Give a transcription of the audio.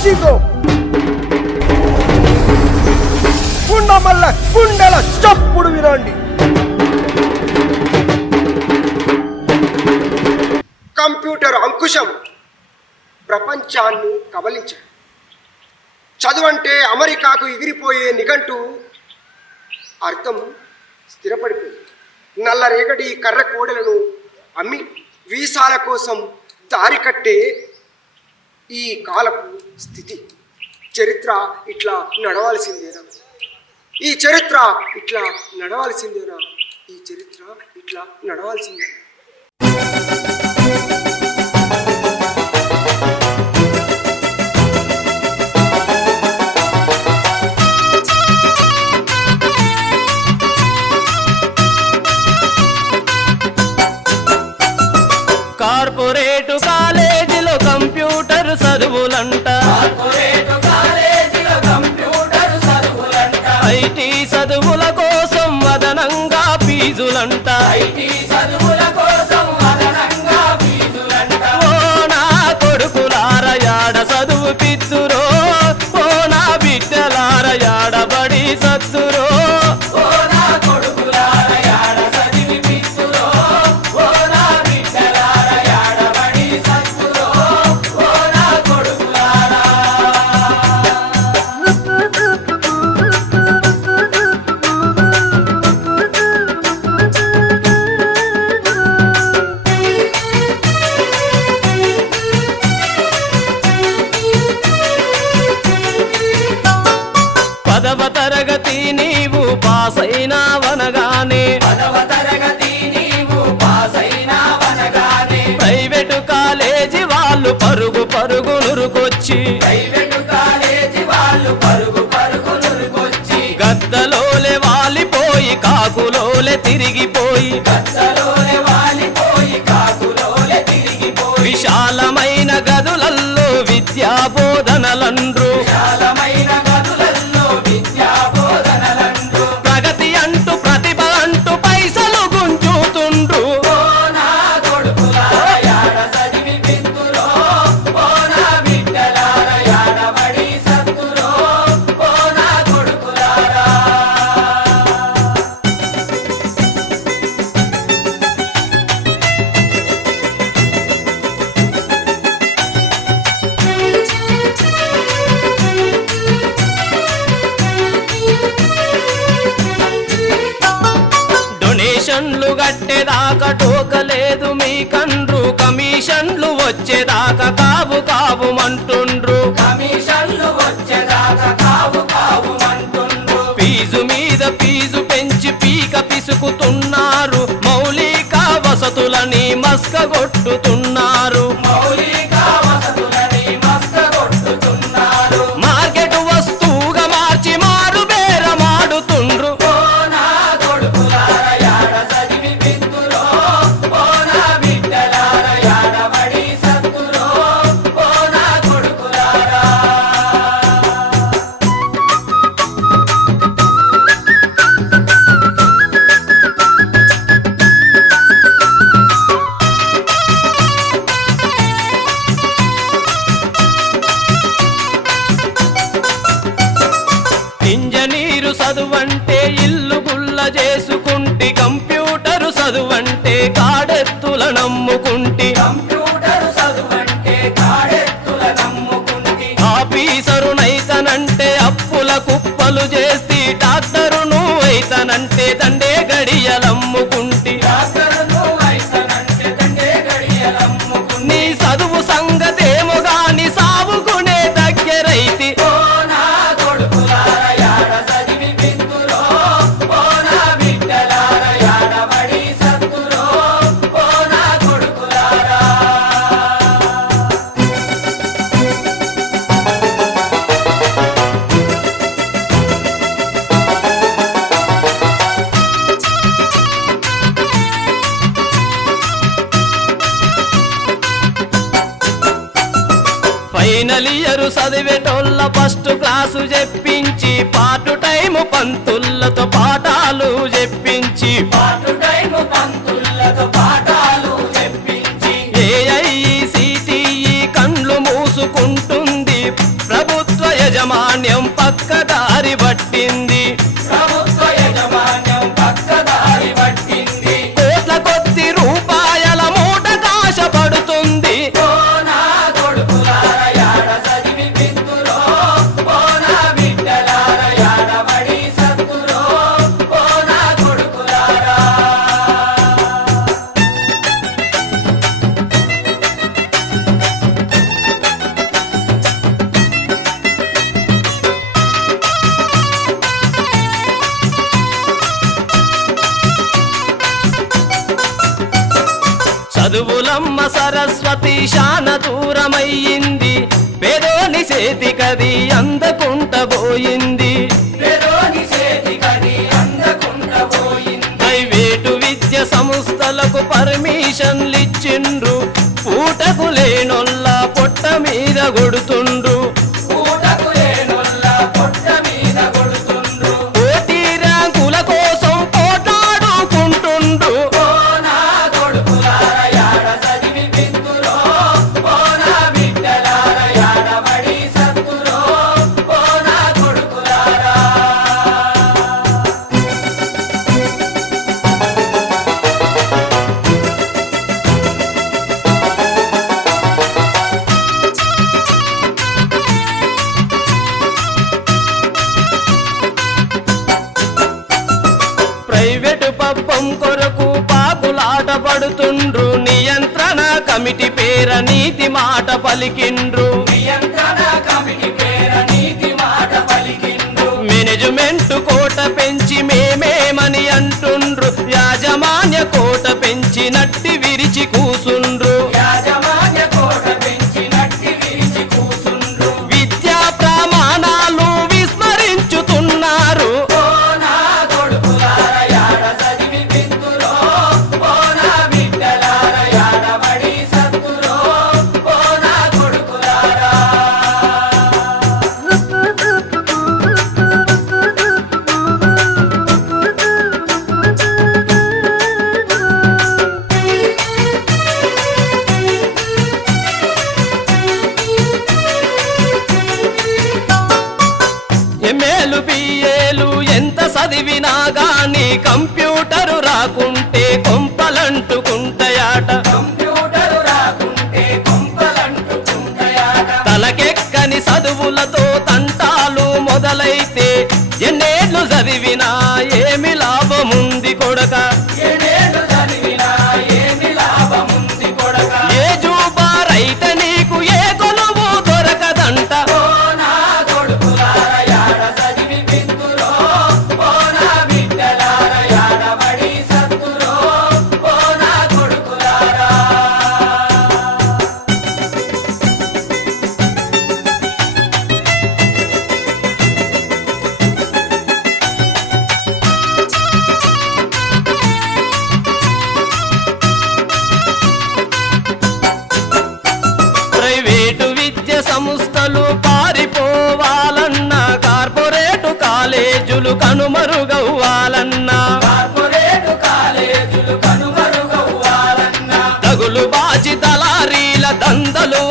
అదిగో గుండమల్ల గుండెల చప్పుడు వినండి. కంప్యూటర్ అంకుశం ప్రపంచాన్ని కబలించాడు. చదువంటే అమెరికాకు ఎగిరిపోయే నిఘంటు అర్థం స్థిరపడిపోయింది. నల్లరేగడి కర్ర కోడలను అమ్మి వీసాల కోసం దారి కట్టే ఈ కాలపు స్థితి. చరిత్ర ఇట్లా నడవాల్సిందేనా? ఈ చరిత్ర ఇట్లా నడవాల్సిందేనా? ఈ చరిత్ర ఇట్లా నడవాల్సిందేనా? కార్పొరేటు కాలేజీలో కంప్యూటర్ చదువులంట, ఐటీ చదువుల కోసం అదనంగా ఫీజులంట. ఓ నా కొడుకులార యాడ చదువు పిద్దురో, ఓ నా బిడ్డలార యాడబడి సద్దురో. పదవ తరగతి నీవు పాసైనావనగానే ప్రైవేటు కాలేజీ వాళ్ళు పరుగు పరుగు నురుకొచ్చి గద్దలోలే వాలిపోయి కాకులోలే తిరిగిపోయి విశాలమైన గదులల్లో విద్యా బోధనలండ్రు. ప్రగతి అంటూ ప్రతిభ అంటూ పైసలు గుంజుతుండ్రు. డొనేషన్లు కట్టేదాకా టోకలేదు మీ కండ్రు, కమిషన్లు వచ్చేదాకా కావు కావుమంటుండ్రు. ఫీజు మీద ఫీజు పెంచి పీక పిసుకుతున్నారు, మౌలిక వసతులని మస్కగొట్టుతున్నారు. మార్కెట్ వస్తువుగా మార్చి మారు బేరమాడుతుండ్రు. ఇంజనీరు చదువంటే ఇల్లు గుల్ల చేసుకుంటి, కంప్యూటరు చదువంటే కాడెత్తుల నమ్ముకుంటి. ఆఫీసరునైతనంటే అప్పుల కుప్పలు చేసి, డాక్టరును అయితనంటే దండే గడియలమ్ముకుంటి. నీ చదువు సంగతేమో గాని సావుకునే దగ్గరైతి. ఫైనల్ ఇయర్ చదివేటోళ్ళ ఫస్ట్ క్లాసు చెప్పించి, పార్ట్ టైం పంతులతో పాఠాలు చెప్పించి, AICTE కండ్లు మూసుకుంటుంది, పట్టింది, ప్రభుత్వ యజమాన్యం పక్కదారి పట్టింది. కోట్ల కొద్ది రూపాయల మూట కాశ పడుతుంది. ఓ నా కొడుకులార యాడ చదివి పిత్తురో, ఓ నా బిడ్డలార యాడ బడి సత్తురో, ఓ నా కొడుకులారా. చదువులమ్మ సరస్వతి శాన దూరమయ్యింది, పేదోని చేతికది అందకుంట పోయింది. పేదోని చేతికది అందకుండా పోయింది. ప్రైవేటు విద్య సంస్థలకు పర్మిషన్లిచ్చిండ్రు, పూటకు లేనొల్ల పొట్ట మీద కొడుతుండ్రు. పూటకు లేనొల్ల పొట్ట మీద కొడుతుండ్రు. పోటీ ర్యాంకుల కోసం పోట్లాడుకుంటుండ్రు. ఓ నా కొడుకులార యాడ చదివి పిత్తురో, ఓ నా బిడ్డలార యాడ బడి సత్తురో, ఓ నా కొడుకులారా. ప్రైవేటు పబ్బం కొరకు పాకులాట పడుతుండ్రు, నియంత్రణ కమిటీ పేర నీతి మాట పలికిండ్రు. నియంత్రణ కమిటీ పేర నీతి మాట పలికిండ్రు. మేనేజ్మెంట్ కోట పెంచి మేమేమని అంటుండ్రు, యాజమాన్య కోట పెంచి నట్టి విరిచి కూసుండ్రు. యాజమాన్య కోట పెంచి నట్టి విరిచి కూసుండ్రు. విద్యా ప్రమాణాలు విస్మరించుతున్నారు. ఓ నా కొడుకులార యాడ చదివి పిత్తురో, ఓ నా బిడ్డలార యాడ బడి సత్తురో, ఓ నా కొడుకులారా. ఎంఏలు బిఏలు ఎంత చదివినా గాని కంప్యూటరు రాకుంటే కొంపలంటుకుంటాయాట. కంప్యూటరు రాకుంటే కొంపలంటుకుంటాయాట. తలకెక్కని చదువులతో తంటాలు మొదలైతే ఎన్నేళ్ళు చదివినా ఏమి లాభముంది కొడక. ఏడేళ్ళు చదివినా ఏమి లాభముంది కొడక. ఏ జూబారైతే నీకు ఏ కొలువు దొరకదంట. ఓ నా కొడుకులార యాడ చదివి పిత్తురో, ఓ నా బిడ్డలార యాడ బడి సత్తురో, ఓ నా కొడుకులారా. ప్రైవేటు విద్య సంస్థలు పారిపోవాలన్నా, కార్పొరేటు కాలేజీలు కనుమరుగవ్వాలన్నా, కార్పొరేటు కాలేజీలు కనుమరుగవ్వాలన్నా, తగులు బాజి దళారీల దందలు